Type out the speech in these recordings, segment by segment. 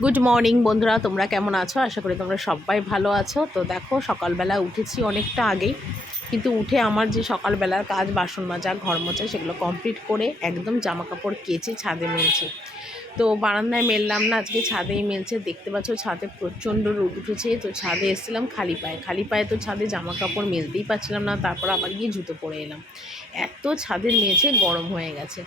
Good morning বন্ধুরা, তোমরা কেমন আছো? আশা করি তোমরা সবাই ভালো আছো। তো দেখো, সকালবেলা উঠেছি অনেকটা আগেই, কিন্তু উঠে আমার যে সকালবেলার কাজ, বাসন মাজা, ঘর মোছা, সেগুলো কমপ্লিট করে একদম জামা কাপড় কেচে ছাদে মেলছি। তো বারান্দায় মেললাম না, আজকে ছাদেই মেলছে। দেখতে পাচ্ছ ছাদে প্রচণ্ড রোদ উঠেছে। তো ছাদে এসেছিলাম খালি পায়ে তো ছাদে জামা কাপড় মেলতেই পারছিলাম না। তারপর আবার গিয়ে জুতো পরে এলাম, এত ছাদের মেঝে গরম হয়ে গেছে।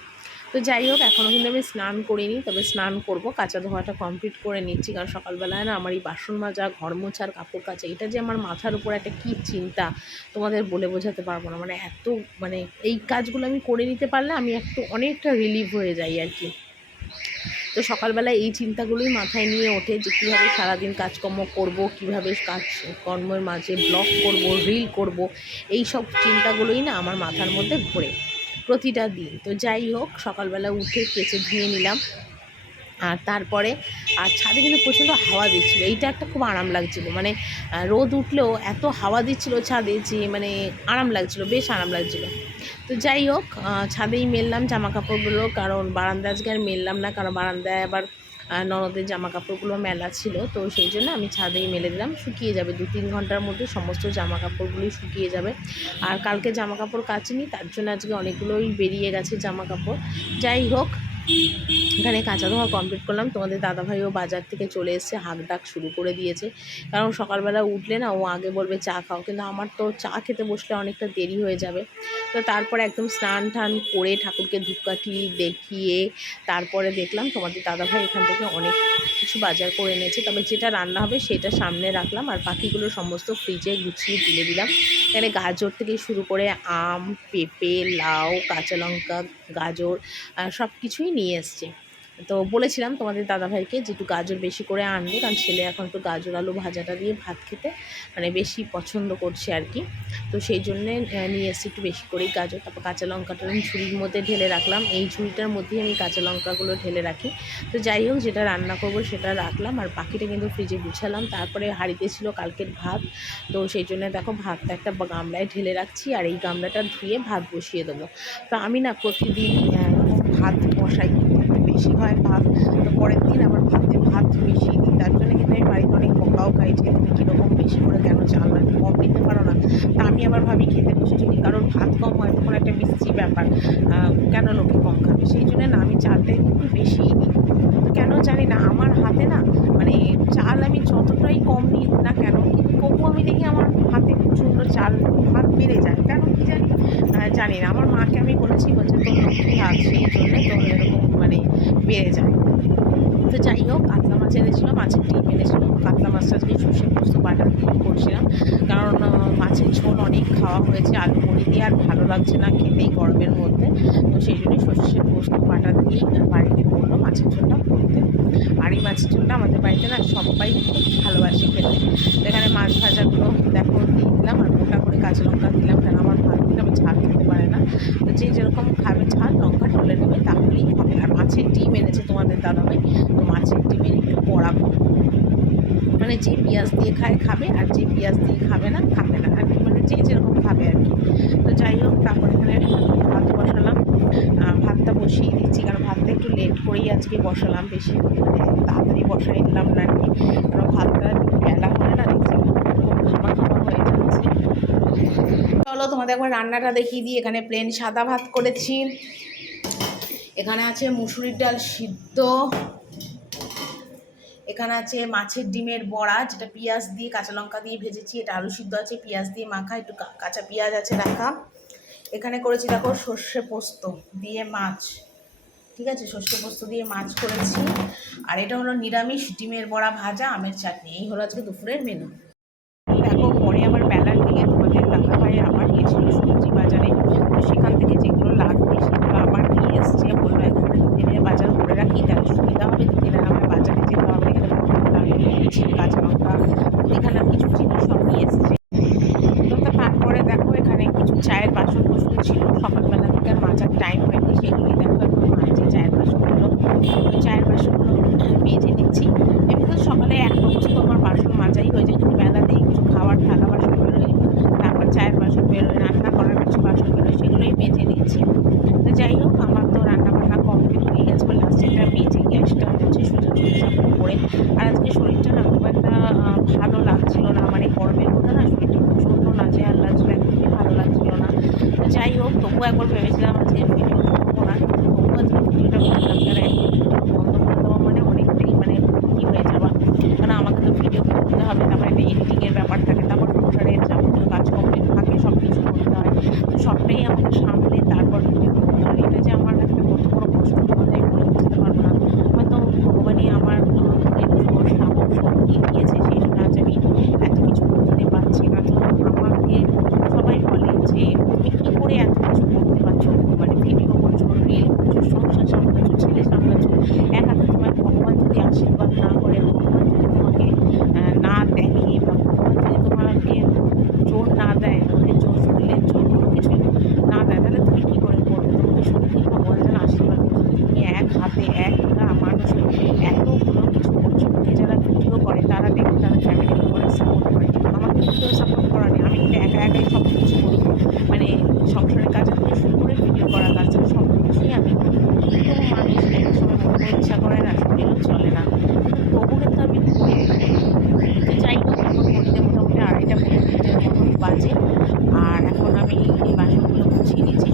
তো যাই হোক, এখনও কিন্তু আমি স্নান করিনি, তবে স্নান করব। কাঁচা ধোয়াটা কমপ্লিট করে নিচ্ছি, কারণ সকালবেলায় না আমার এই বাসন মাজা, ঘর মোছার, কাপড় কাচা, এটা যে আমার মাথার উপর একটা কী চিন্তা তোমাদের বলে বোঝাতে পারবো না। মানে এত, মানে এই কাজগুলো আমি করে নিতে পারলে আমি একটু অনেকটা রিলিভ হয়ে যাই আর কি। তো সকালবেলা এই চিন্তাগুলোই মাথায় নিয়ে ওঠে যে কীভাবে সারাদিন কাজকর্ম করব, কীভাবে কাজকর্মের মাঝে ব্লগ করব, রিল করব, এই সব চিন্তাগুলোই না আমার মাথার মধ্যে ঘোরে প্রতিটা দিন। তো যাই হোক, সকালবেলা উঠে কেচে ধুয়ে নিলাম। আর তারপরে ছাদে কিন্তু প্রচণ্ড হাওয়া দিচ্ছিলো, এইটা একটা খুব আরাম লাগছিলো। মানে রোদ উঠলেও এত হাওয়া দিচ্ছিলো ছাদে যে মানে আরাম লাগছিলো, বেশ আরাম লাগছিলো। তো যাই হোক, ছাদেই মেললাম জামা কাপড়গুলো, কারণ বারান্দায় আজকে আর মেললাম না, কারণ বারান্দায় আবার ননদের জামা কাপড়গুলো মেলা ছিল। তো সেই জন্য আমি ছাদেই মেলে দিলাম, শুকিয়ে যাবে 2-3 ঘন্টার মধ্যে সমস্ত জামা কাপড়গুলোই শুকিয়ে যাবে। আর কালকে জামা কাপড় কাচিনি, তার জন্য আজকে অনেকগুলোই বেরিয়ে গেছে জামা কাপড়। যাই হোক, এখানে কাঁচা ধোয়া কমপ্লিট করলাম। তোমাদের দাদাভাইও বাজার থেকে চলে এসেছে, হাঁক ডাক শুরু করে দিয়েছে। কারণ সকালবেলা উঠলে না ও আগে বলবে চা খাও, কিন্তু আমার তো চা খেতে বসলে অনেকটা দেরি হয়ে যাবে। তো তারপরে একদম স্নান টান করে ঠাকুরকে ধূপকাঠি দেখিয়ে তারপরে দেখলাম তোমাদের দাদাভাই এখান থেকে অনেক কিছু বাজার করে এনেছে। তবে যেটা রান্না হবে সেটা সামনে রাখলাম, আর বাকিগুলো সমস্ত ফ্রিজে গুছিয়ে তুলে দিলাম। এখানে গাজর থেকে শুরু করে আম, পেঁপে, লাউ, কাঁচা লঙ্কা, গাজর সব কিছুই নিয়ে এসছে। তো বলেছিলাম তোমাদের দাদাভাইকে যে একটু গাজর বেশি করে আনবে, কারণ ছেলে এখন একটু গাজর আলু ভাজাটা দিয়ে ভাত খেতে মানে বেশি পছন্দ করছে আর কি। তো সেই জন্যে নিয়ে এসেছি একটু বেশি করেই গাজর। তারপর কাঁচা লঙ্কাটা আমি ঝুড়ির মধ্যে ঢেলে রাখলাম, এই ঝুড়িটার মধ্যেই আমি কাঁচা লঙ্কাগুলো ঢেলে রাখি। তো যাই হোক, যেটা রান্না করবো সেটা রাখলাম, আর বাকিটা কিন্তু ফ্রিজে গুছালাম। তারপরে হাঁড়িতে ছিল কালকের ভাত, তো সেই জন্য দেখো ভাতটা একটা গামলায় ঢেলে রাখছি, আর এই গামলাটা ধুয়ে ভাত বসিয়ে দেবো। তো আমি না প্রতিদিন ভাত বসাই, বেশি হয় ভাত, তো পরের দিন আবার ভাত মিশিয়ে দিই। তার জন্য কিন্তু আমি বাড়িতে অনেক বকাও খাই যে তুমি কীরকম বেশি করে কেন চাল না কম নিতে পারো না। তা আমি আবার ভাবি খেতে বসে যদি কারোর ভাত কম হয় তখন একটা মিষ্টি ব্যাপার, কেন লোকে কম খাবে, সেই জন্য না আমি চালটা একটু বেশিই নিই। তো কেন জানি না আমার হাতে না, মানে চাল আমি যতটাই কম নিই না কেন, কিন্তু তবুও আমি দেখি আমার হাতে প্রচণ্ড চাল ভাত বেড়ে যায়, কেন কি জানি জানি না। আমার মাকে আমি বলেছি, বলছে তোর লক্ষ্মী হাত, সেই জন্যে তোর এরকম মানে বেড়ে যায়। তো যাই হোক, কাতলা মাছ এনেছিলো, মাছের ডিম এনেছিলো। কাতলা মাছটা আজকে সর্ষে পোস্ত বাটা দিয়ে করছিলাম, কারণ মাছের ঝোল অনেক খাওয়া হয়েছে আলু বড়ি দিয়ে, আর ভালো লাগছে না খেতেই গরমের মধ্যে। তো সেই জন্যই সর্ষে পোস্ত বাটা দিয়েই বাড়িতে করলো মাছের ঝোলটা করতে। আর এই মাছের ঝোলটা আমাদের বাড়িতে না সবাই খুব ভালোবাসে খেতে। তো এখানে মাছ ভাজাগুলো দেখো দিয়ে দিলাম, আর মোটা করে কাঁচা লঙ্কা দিলাম, কেন আমার ভাত দিলে আমি ঝাল খেতে পারে না। তো যে যেরকম খাবে ঝাল লঙ্কা ঢলে নেবে, তাহলেই হবে। আর মাছের ডিম এনেছে তোমাদের দাদাভাই, তো মাছের ডিমের একটু বড়া করবো, মানে যে পেঁয়াজ দিয়ে খায় খাবে, আর যে পেঁয়াজ দিয়ে খাবে না খাবে না আর কি, মানে যে যেরকম খাবে আর কি। তো যাই হোক, তারপর এখানে ভাত বসালাম, ভাতটা বসিয়ে দিচ্ছি, কারণ ভাতটা একটু লেট করেই আজকে বসালাম, বেশি মানে তাড়াতাড়ি বসাই দিলাম না আর কি, কারণ ভাতটা বেলা হলে না দেখছি খামা খামা হয়ে যাচ্ছে। চলো তোমাদের একবার রান্নাটা দেখিয়ে দিই। এখানে প্লেন সাদা ভাত করেছি, এখানে আছে মুসুরির ডাল সিদ্ধ, এখানে আছে মাছের ডিমের বড়া, যেটা পেঁয়াজ দিয়ে কাঁচা লঙ্কা দিয়ে ভেজেছি, এটা আলু সিদ্ধ আছে পেঁয়াজ দিয়ে মাখা, একটু কাঁচা পেঁয়াজ আছে রাখা। এখানে করেছি দেখো সর্ষে পোস্ত দিয়ে মাছ, ঠিক আছে, সর্ষে পোস্ত দিয়ে মাছ করেছি। আর এটা হলো নিরামিষ ডিমের বড়া ভাজা, আমের চাটনি। এই হলো আজকে দুপুরের মেনু। দেখো, পরে আবার বেলার দিকে তোমাদের দাদাভাই আবার গেছিলো সবজি বাজারে, তো সেখান থেকে যেগুলো লাগবে সেগুলো আবার নিয়ে এসছে। বললো একবারে দুদিনের বাজার করে রাখি, তাহলে সুবিধা হবে, দুদিনের আমার বাজারে যেতে হবে। এখানে নিয়েছি কাঁচা লঙ্কা, মুদিখানার কিছু জিনিস সব নিয়ে এসছে। তো তারপরে দেখো এখানে কিছু চায়ের বাসন কোসন ছিল, সকালবেলা থেকে আর মাজার টাইম হয়নি, সেগুলোই দেখো এখন মাঝে চায়ের বাসনগুলো। তো চায়ের বাসনগুলো মেজে নিচ্ছি। এমনি তো সকালে এক সমস্ত আমার বাসন মাজাই হয়ে যায়, কিন্তু আর আজকে শরীরটা না খুব একটা ভালো লাগছিল না, মানে গরমের মধ্যে না শরীরটা প্রচণ্ড নাজেহাল লাগছিল, একদমই ভালো লাগছিল না। তো যাই হোক, তবুও একবার ভেবেছিলাম আজকে ভিডিও করবো না, কিন্তু তবুও আজকে ভিডিওটা করলাম। কারণ একদিন ভিডিও বন্ধ করে দেওয়া মানে অনেকটাই মানে ক্ষতি হয়ে যাওয়া, কারণ আমাকে তো ভিডিও করতে হবে, তারপরে একটা এডিটিংয়ের ব্যাপার থাকে, তারপর সংসারের যাবতীয় কাজকর্মের ফাঁকে সব কিছু করতে হয়। তো সবটাই আমাকে সামলে তারপর ভিডিও করতে হয়। এটা যে আমার একটা কত বড় কষ্ট তোমাদের বলে বুঝতে পারবো না। হয়তো ভগবানই আমার মনের জোর সাহস শক্তি দিয়েছে, সেই জন্য আজ আমি এত কিছু করতে পারছি না। তো আমাকে সবাই বলে যে তুমি কী করে এত কিছু করতে পারছো, মানে ভিডিও করছো, রিল করছো, সংসার সামলাচ্ছো, ছেলে সামলাচ্ছো, এক হাতে তোমার ভগবান যদি আশীর্বাদ না করে, ভগবান যদি তোমাকে না দেখে, বা ভগবান যদি তোমাকে জোর না দেয়, মনের জোর, শরীরের জোর, কোনো কিছুই না দেয়, তাহলে তুমি কী করে করবে? তোমাকে সত্যিই ভগবান যেন আশীর্বাদ করছে যে তুমি এক হাতে একা মানুষ এতগুলো কিছু করছো। ওকে যারা ভিডিও করে তারা দেখে তাদের ফ্যামিলির লোক অনেক সাপোর্ট করে, কিন্তু আমাকে কিন্তু কেউ সাপোর্ট করা নেই। আমি কিন্তু একা একাই সব কিছু করি, মানে সংসারের কাজ থেকে শুরু করে ভিডিও করার কাজ থেকে সব কিছুই আমি করি। তবু মানুষ এক সময় মনও ইচ্ছা করে না, শরীরও চলে না, তবু কিন্তু আমি করি। তো যাই হোক, এখন ঘড়িতে মোটামুটি 2:30-3 মতন বাজে, আর এখন আমি এই বাসনগুলো গুছিয়ে নিচ্ছি।